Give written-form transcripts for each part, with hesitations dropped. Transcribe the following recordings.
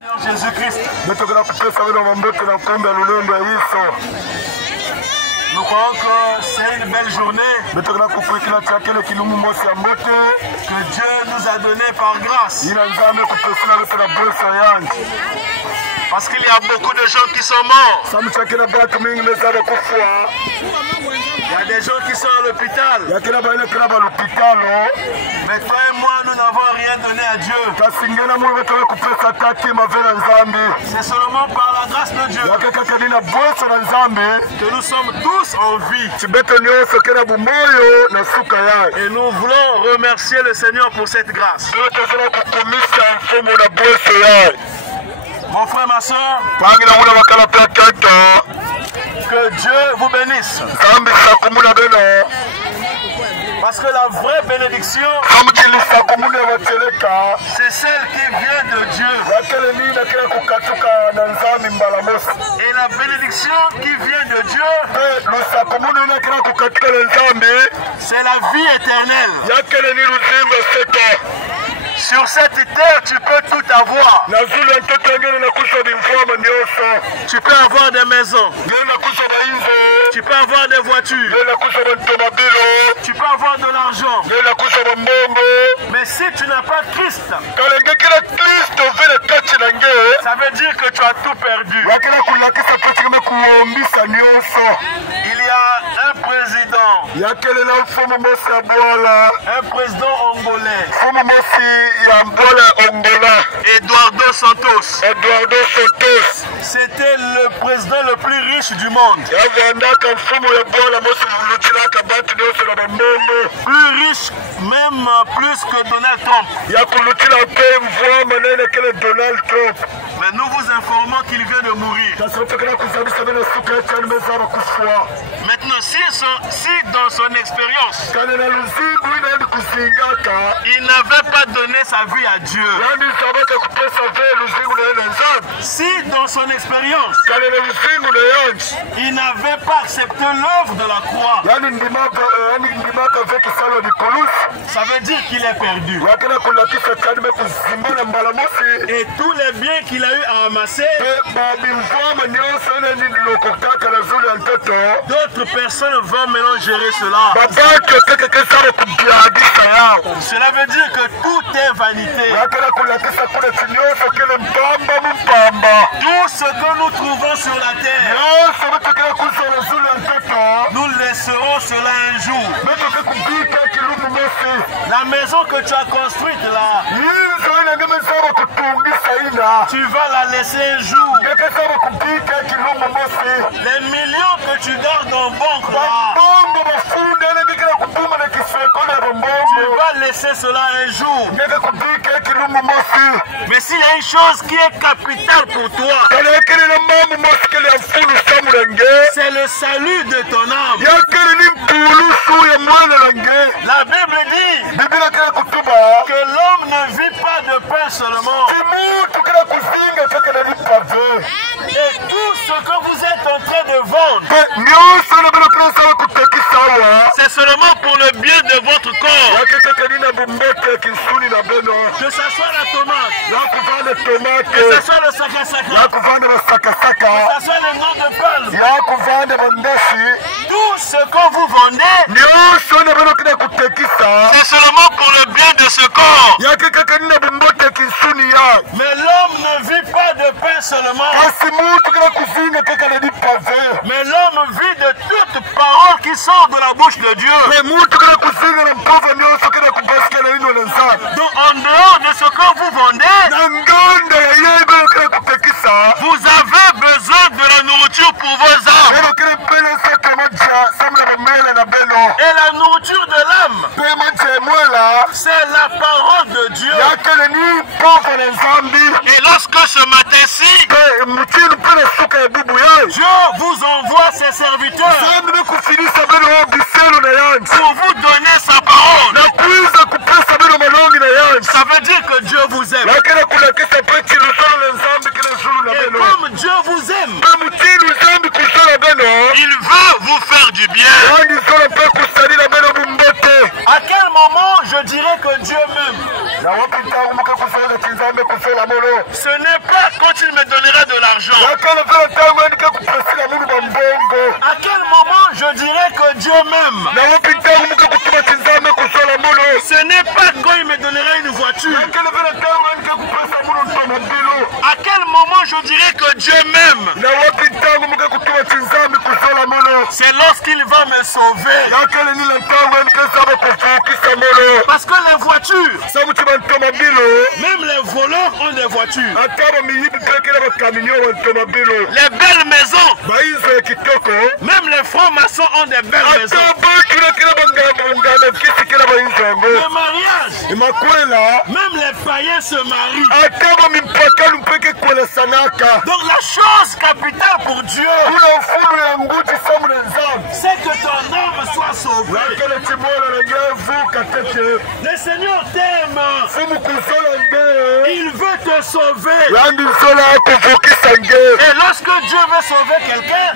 Jésus-Christ. Nous croyons que c'est une belle journée que Dieu nous a donné par grâce. Parce qu'il y a beaucoup de gens qui sont morts. Il y a des gens qui sont à l'hôpital. Mais toi et moi, nous n'avons rien donné à Dieu. C'est seulement par la grâce de Dieu que nous sommes tous en vie. Et nous voulons remercier le Seigneur pour cette grâce. Mon frère, ma soeur, que Dieu vous bénisse. Parce que la vraie bénédiction, c'est celle qui vient de Dieu. Et la bénédiction qui vient de Dieu, c'est la vie éternelle. Sur cette terre, tu peux tout avoir. Tu peux avoir des maisons. Tu peux avoir des voitures. Tu peux avoir de l'argent. Mais si tu n'as pas Christ, ça veut dire que tu as tout perdu. Il y a un président. Un président angolais. Eduardo Santos. C'était le président le plus riche du monde. Plus riche, même plus que Donald Trump. Mais nous vous informons qu'il vient de mourir. Maintenant, si dans son expérience, il n'avait pas donné sa vie à Dieu, si dans son expérience, il n'avait pas accepté l'œuvre de la croix, ça veut dire qu'il est perdu. Et tous les biens qu'il a eu à amasser, d'autres personnes vont maintenant gérer cela. Cela veut dire que tout est vanité. Tout ce que nous trouvons sur la terre, nous laisserons cela un jour. La maison que tu as construite là, tu vas la laisser un jour. Les millions que tu gardes en banque là, tu vas laisser cela un jour. Mais s'il y a une chose qui est capitale pour toi, c'est le salut de ton âme. La Bible dit que l'homme ne vit pas de pain seulement. Et tout ce que vous êtes en train de vendre, c'est seulement pour le bien de votre corps. Que ce soit la tomate, que ce soit le sakasaka, que ce soit le nom de palme, tout ce que vous vendez, c'est seulement pour le bien de ce corps. Mais l'homme ne vit pas de pain seulement, mais l'homme vit de toute parole qui sort de la bouche de Dieu. Donc en dehors de ce que vous vendez, vous avez besoin de la nourriture pour vos âmes. Et la nourriture de l'âme, c'est la parole de Dieu. Et lorsque ce matin-ci, Dieu vous envoie ses serviteurs pour vous donner sa parole, ça veut dire que Dieu vous aime. Et comme Dieu vous aime, il veut vous faire du bien. À quel moment je dirais que Dieu m'aime? Ce n'est pas quand il me donnera de l'argent. À quel moment je dirais que Dieu m'aime? Ce n'est pas quand il me donnera une voiture. À quel moment je dirais que Dieu m'aime? C'est lorsqu'il va me sauver. Parce que les voitures, même les voleurs ont des voitures. Les belles maisons, même les francs-maçons ont des belles maisons. Le mariage, même les païens se marient. Donc la chose capitale pour Dieu, c'est que ton âme soit sauvée. Le Seigneur t'aime. Il veut te sauver. Et lorsque Dieu veut sauver quelqu'un,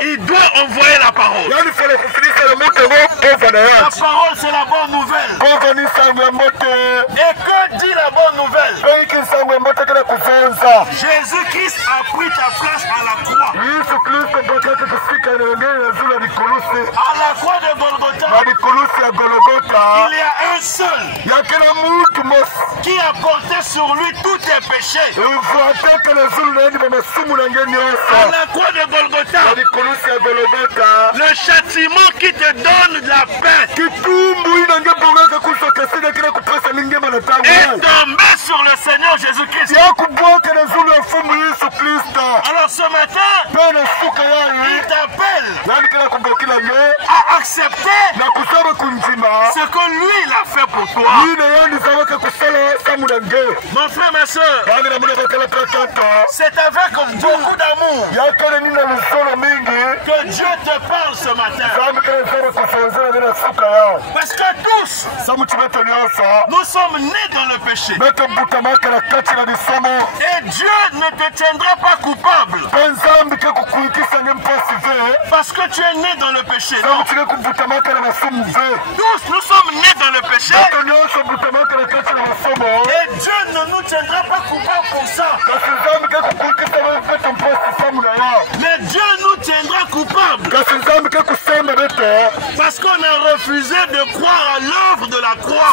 il doit envoyer la parole. La parole, c'est la bonne nouvelle. Et que dit la bonne nouvelle? Jésus-Christ a pris ta place à la croix. À la croix de Golgotha, il y a un seul qui a porté sur lui tous tes péchés. À la croix de Golgotha, le châtiment qui te donne de la paix est tombé sur le Seigneur Jésus-Christ. Alors ce matin, il t'appelle à accepter ce que lui il a fait pour toi. Mon frère, ma soeur, c'est avec beaucoup d'amour que Dieu te parle ce matin. Parce que tous, nous sommes nés dans le péché. Et Dieu ne te tiendra pas coupable. Parce que tu es né dans le péché. Non. Tous, nous sommes nés dans le péché. Et Dieu ne nous tiendra pas coupable pour ça. Mais Dieu nous tiendra coupable. Parce qu'on a refusé de croire à l'œuvre de la croix.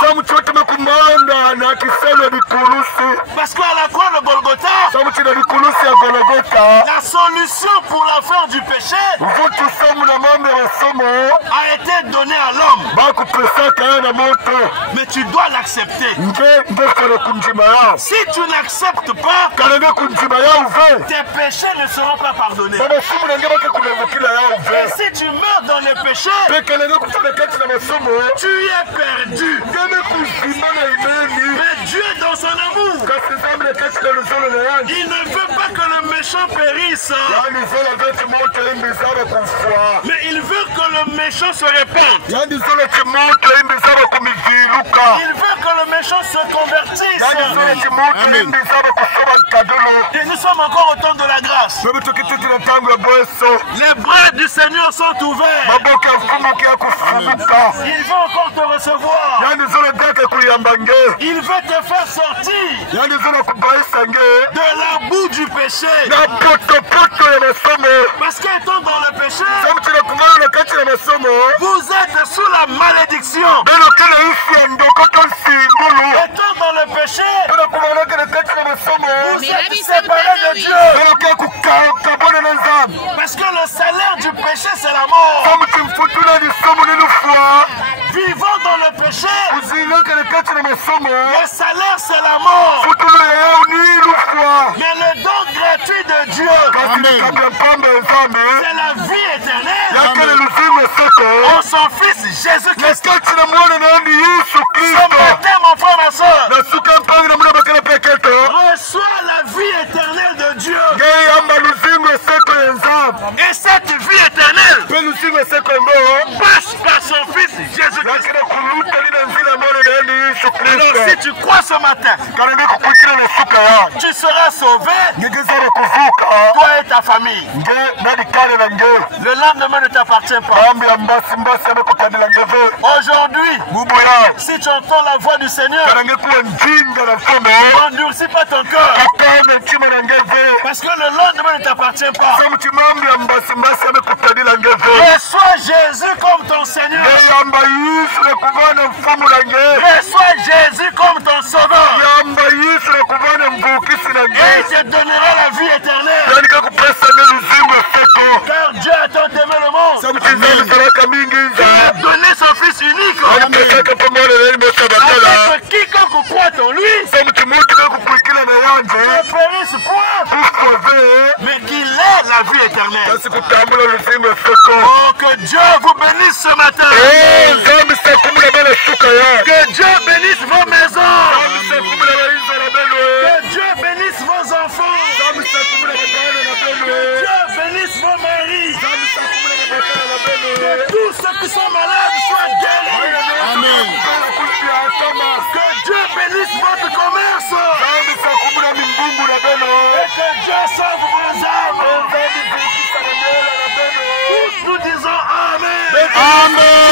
Parce qu'à la croix de Golgotha, la solution pour l'affaire du péché a été donnée à l'homme. Mais tu dois l'accepter. Si tu n'acceptes pas, tes péchés ne seront pas pardonnés. Et si tu meurs dans les péchés, tu es perdu. Mais Dieu, dans son amour, il ne veut pas que le méchant périsse. Mais il veut que le méchant se répande. Il veut que le méchant se convertisse. Amen. Et nous sommes encore au temps de la grâce. Les bras du Seigneur sont ouverts. Il veut encore te recevoir. Il veut te faire sortir de la boue du péché. Parce qu'étant dans le péché, vous êtes sous la malédiction. Étant dans le péché, vous êtes séparés de Dieu. Parce que le salaire du péché, c'est la mort. Vivant dans le péché, le salaire, c'est la mort. Mais le don gratuit de Dieu, c'est la vie éternelle en son Fils Jésus-Christ. Ce matin, mon frère, ma soeur, reçois la vie éternelle de Dieu. Et cette vie éternelle passe par son Fils Jésus-Christ. Alors si tu crois ce matin, tu seras sauvé, toi et ta famille. Le lendemain ne t'appartient pas. Aujourd'hui, si tu entends la voix du Seigneur, n'endurcis pas ton cœur. Parce que le lendemain ne t'appartient pas. Reçois Jésus comme ton Seigneur. Reçois Jésus comme ton sauveur. Et il te donnera la vie éternelle. Car Dieu a tant aimé le monde. Il a donné son Fils unique. Afin que quiconque croit en lui ne périsse point, mais qu'il ait la vie éternelle. Oh, que Dieu vous bénisse ce matin. Que Dieu bénisse vos maisons. Que Dieu bénisse vos enfants. Que Dieu bénisse vos maris. Que tous ceux qui sont malades soient guéris. Amen. Que Dieu bénisse votre commerce. Et que Dieu sauve vos âmes. Tous nous disons Amen. Amen.